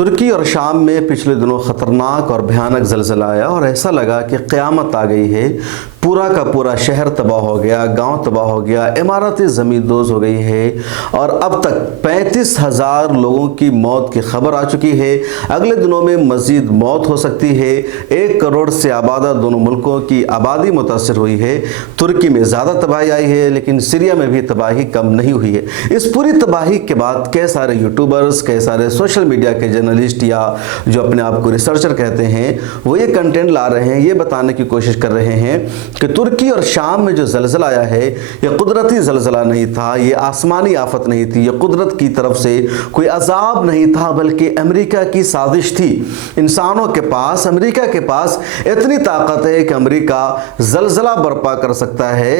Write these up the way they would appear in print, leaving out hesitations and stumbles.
तुर्की और शाम में पिछले दिनों ख़तरनाक और भयानक ज़लज़ला आया और ऐसा लगा कि क़यामत आ गई है। पूरा का पूरा शहर तबाह हो गया, गांव तबाह हो गया, इमारतें ज़मींदोज़ हो गई है और अब तक 35,000 लोगों की मौत की खबर आ चुकी है। अगले दिनों में मज़ीद मौत हो सकती है। 1 करोड़ से आबादा दोनों मुल्कों की आबादी मुतासर हुई है। तुर्की में ज़्यादा तबाही आई है, लेकिन सीरिया में भी तबाही कम नहीं हुई है। इस पूरी तबाही के बाद कई सारे यूट्यूबर्स, कई सारे सोशल मीडिया के जर्नलिस्ट या जो अपने आप को रिसर्चर कहते हैं, वो ये कंटेंट ला रहे हैं, ये बताने की कोशिश कर रहे हैं कि तुर्की और शाम में जो ज़लज़ला आया है ये कुदरती ज़लज़ला नहीं था, ये आसमानी आफत नहीं थी, ये कुदरत की तरफ से कोई अजाब नहीं था, बल्कि अमेरिका की साजिश थी। इंसानों के पास, अमेरिका के पास इतनी ताकत है कि अमेरिका ज़लज़ला बर्पा कर सकता है,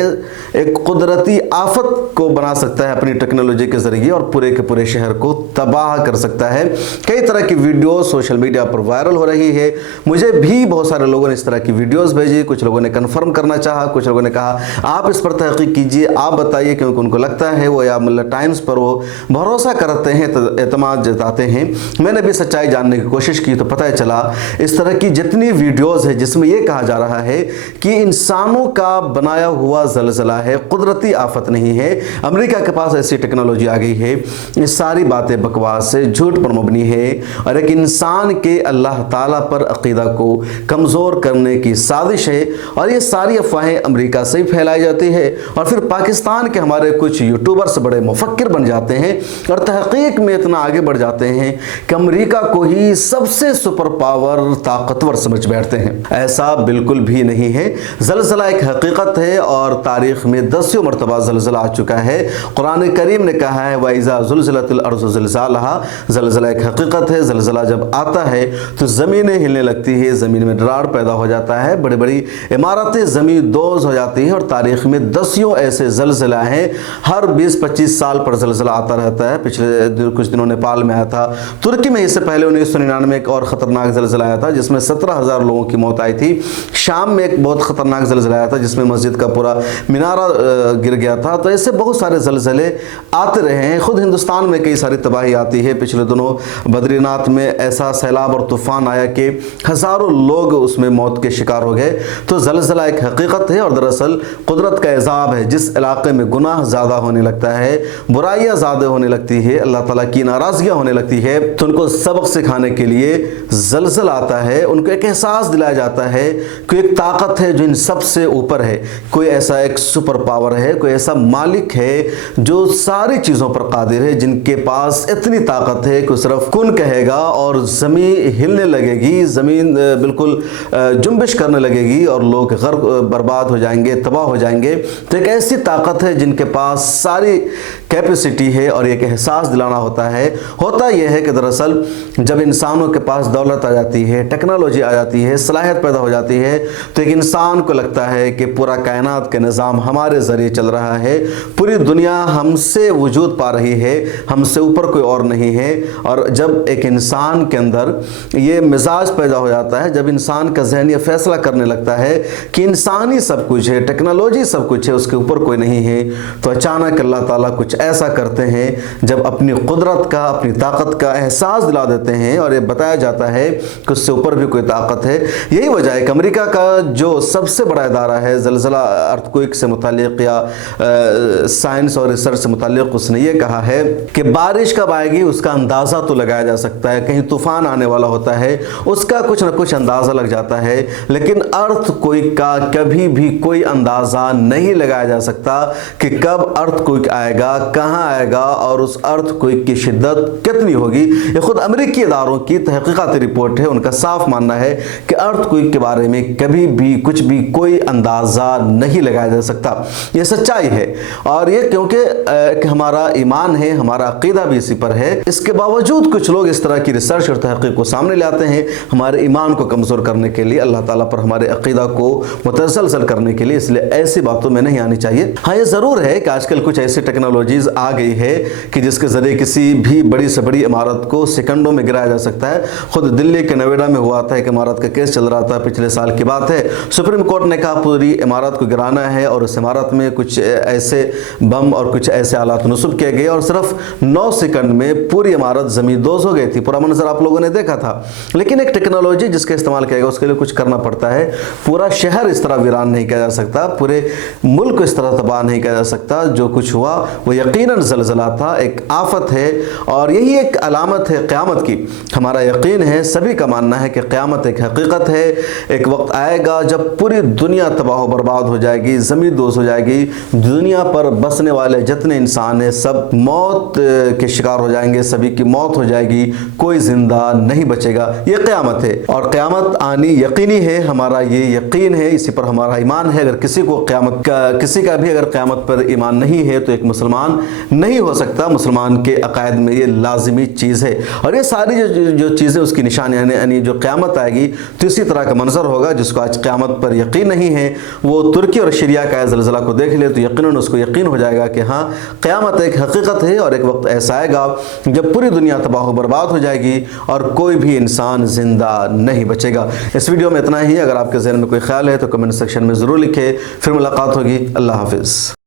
एक कुदरती आफत को बना सकता है अपनी टेक्नोलॉजी के ज़रिए और पूरे के पूरे शहर को तबाह कर सकता है। कई तरह की वीडियो सोशल मीडिया पर वायरल हो रही है। मुझे भी बहुत सारे लोगों ने इस तरह की वीडियोस भेजी, कुछ लोगों ने कन्फर्म करना चाहा, कुछ लोगों ने कहा आप इस पर तहकीक कीजिए, आप बताइए, क्योंकि उनको लगता है वो या मतलब टाइम्स पर वो भरोसा करते हैं, एतमाद जताते हैं। मैंने भी सच्चाई जानने की कोशिश की तो पता चला इस तरह की जितनी वीडियोस है जिसमें ये कहा जा रहा है कि इंसानों का बनाया हुआ ज़लज़ला है, कुदरती आफत नहीं है, अमेरिका के पास ऐसी टेक्नोलॉजी आ गई है, ये सारी बातें बकवास है, झूठ पर मबनी है और एक इंसान के अल्लाह ताला पर अकीदा को कमज़ोर करने की साजिश है। और ये सारी अफवाहें अमेरिका से ही फैलाई जाती है और फिर पाकिस्तान के हमारे कुछ यूट्यूबर्स बड़े मुफक्किर बन जाते हैं और तहकीक में इतना आगे बढ़ जाते हैं कि अमेरिका को ही सबसे सुपर पावर ताकतवर समझ बैठते हैं। ऐसा बिल्कुल भी नहीं है। ज़लज़ला एक हकीकत है और तारीख़ में 10 मरतबा ज़लज़ला आ चुका है। कुरान करीम ने कहा है वइज़ा ज़ुलज़िलतिल अर्ज़ु ज़िलज़ालहा, ज़लज़ला एक हकीकत है। ज़लज़ला जब आता है तो ज़मीनें हिलने लगती है, ज़मीन में दरार पैदा हो जाता है, बड़ी बड़ी इमारतें ज़मींदोज़ हो जाती हैं और तारीख़ में 10 ऐसे ज़लज़ला हैं। हर 20-25 साल पर ज़लज़ला आता रहता है। पिछले कुछ दिनों नेपाल में आया था, तुर्की में इससे पहले 1999 में एक और ख़तरनाक ज़लज़ला आया था जिसमें 17,000 लोगों की मौत आई थी। शाम में एक बहुत ख़तरनाक ज़लज़ला आया था जिसमें मस्जिद का पूरा मीनारा गिर गया था। तो ऐसे बहुत सारे ज़लज़ले आते रहे हैं। ख़ुद हिंदुस्तान में कई सारी तबाही आती है। पिछले दिनों बद्रीनाथ में ऐसा सैलाब और तूफ़ान आया कि हज़ारों लोग उसमें मौत के शिकार हो गए। तो ज़लज़ला एक हकीकत है और दरअसल कुदरत का इज़ाब है। जिस इलाके में गुनाह ज़्यादा होने लगता है, बुराइयाँ ज़्यादा होने लगती है, अल्लाह ताला की नाराज़गियाँ होने लगती है, तो उनको सबक सिखाने के लिए ज़लज़ला आता है। उनको एक एहसास दिलाया जाता है कि एक ताकत है जो इन सब से ऊपर है, कोई ऐसा एक सुपर पावर है, कोई ऐसा मालिक है जो सारी चीज़ों पर कादिर है, जिनके पास इतनी ताकत है कि सिर्फ कुन कहेगा और ज़मीन हिलने लगेगी, ज़मीन बिल्कुल जुम्बिश करने लगेगी और लोग गर्क बर्बाद हो जाएंगे, तबाह हो जाएंगे। तो एक ऐसी ताकत है जिनके पास सारी कैपेसिटी है और एक एहसास दिलाना होता है। होता यह है कि दरअसल जब इंसानों के पास दौलत आ जाती है, टेक्नोलॉजी आ जाती है, सलाहियत पैदा हो जाती है, तो एक इंसान को लगता है कि पूरा कायनात के निज़ाम हमारे ज़रिए चल रहा है, पूरी दुनिया हमसे वजूद पा रही है, हमसे ऊपर कोई और नहीं है। और जब एक इंसान के अंदर ये मिजाज पैदा हो जाता है, जब इंसान का ज़हन ये फैसला करने लगता है कि इंसान ही सब कुछ है, टेक्नोलॉजी सब कुछ है, उसके ऊपर कोई नहीं है, तो अचानक अल्लाह ताला कुछ ऐसा करते हैं जब अपनी कुदरत का, अपनी ताकत का एहसास दिला देते हैं और ये बताया जाता है कि उससे ऊपर भी कोई ताकत है। यही वजह है कि अमेरिका का जो सबसे बड़ा इदारा है ज़लज़ला अर्थक्वेक से मुतालिक या साइंस और रिसर्च से मुतालिक, उसने ये कहा है कि बारिश कब आएगी उसका अंदाज़ा तो लगाया जा सकता है, कहीं तूफ़ान आने वाला होता है उसका कुछ ना कुछ अंदाज़ा लग जाता है, लेकिन अर्थक्वेक का कभी भी कोई अंदाज़ा नहीं लगाया जा सकता कि कब अर्थक्वेक आएगा, कहाँ आएगा और उस अर्थक्वेक की शिद्दत कितनी होगी। ये खुद अमेरिकी इदारों की तहकीकाती रिपोर्ट है, उनका साफ मानना है कि अर्थक्वेक के बारे में कभी भी कुछ भी कोई अंदाज़ा नहीं लगाया जा सकता। ये सच्चाई है और ये क्योंकि हमारा ईमान है, हमारा अकीदा भी इसी पर है। इसके बावजूद कुछ लोग इस तरह की रिसर्च और तहकीक को सामने लाते हैं हमारे ईमान को कमज़ोर करने के लिए, अल्लाह ताला पर हमारे अकीदा को मुतसलसल करने के लिए। इसलिए ऐसी बातों में नहीं आनी चाहिए। हाँ, ये ज़रूर है कि आजकल कुछ ऐसी टेक्नोलॉजीज़ چیز آ گئی ہے کہ جس کے ذریعے کسی بھی بڑی سے بڑی عمارت کو سیکنڈوں میں گرایا جا سکتا ہے۔ خود دلی کے نویڈا میں ہوا تھا، ایک عمارت کا کیس چل رہا تھا، پچھلے سال کی بات ہے۔ سپریم کورٹ نے کہا پوری عمارت کو گرانا ہے، اور اس عمارت میں کچھ ایسے بم اور کچھ ایسے آلات نصب کیے گئے، اور صرف 9 سیکنڈ میں پوری عمارت زمین دوز ہو گئی تھی۔ پورا منظر آپ لوگوں نے دیکھا تھا، لیکن ایک ٹیکنالوجی جس کا استعمال کیا گیا اس کے لیے کچھ کرنا پڑتا ہے۔ پورا شہر اس طرح ویران نہیں کیا جا سکتا، پورے ملک کو اس طرح تباہ نہیں کیا جا سکتا۔ جو کچھ ہوا وہ یقیناً زلزلہ تھا، ایک آفت ہے، اور یہی ایک علامت ہے قیامت کی۔ ہمارا یقین ہے، سبھی کا ماننا ہے کہ قیامت ایک حقیقت ہے۔ ایک وقت آئے گا جب پوری دنیا تباہ و برباد ہو جائے گی، زمین دوز ہو جائے گی، دنیا پر بسنے والے جتنے انسان ہیں سب موت کے شکار ہو جائیں گے، سبھی کی موت ہو جائے گی، کوئی زندہ نہیں بچے گا۔ یہ قیامت ہے، اور قیامت آنی یقینی ہے، ہمارا یہ یقین ہے، اسی پر ہمارا ایمان ہے۔ اگر کسی کا بھی اگر قیامت پر ایمان نہیں ہے تو ایک مسلمان نہیں ہو سکتا۔ مسلمان کے عقائد میں یہ لازمی چیز ہے، اور یہ ساری جو چیزیں اس کی نشانیاں، یعنی جو قیامت آئے گی تو اسی طرح کا منظر ہوگا۔ جس کو آج قیامت پر یقین نہیں ہے وہ ترکی اور سیریا کا زلزلہ کو دیکھ لے تو یقیناً اس کو یقین ہو جائے گا کہ ہاں قیامت ایک حقیقت ہے، اور ایک وقت ایسا آئے گا جب پوری دنیا تباہ و برباد ہو جائے گی اور کوئی بھی انسان زندہ نہیں بچے گا۔ اس ویڈیو میں اتنا ہی۔ اگر آپ کے ذہن میں کوئی خیال ہے تو کمنٹ سیکشن میں ضرور لکھیں۔ پھر ملاقات ہوگی۔ اللہ حافظ۔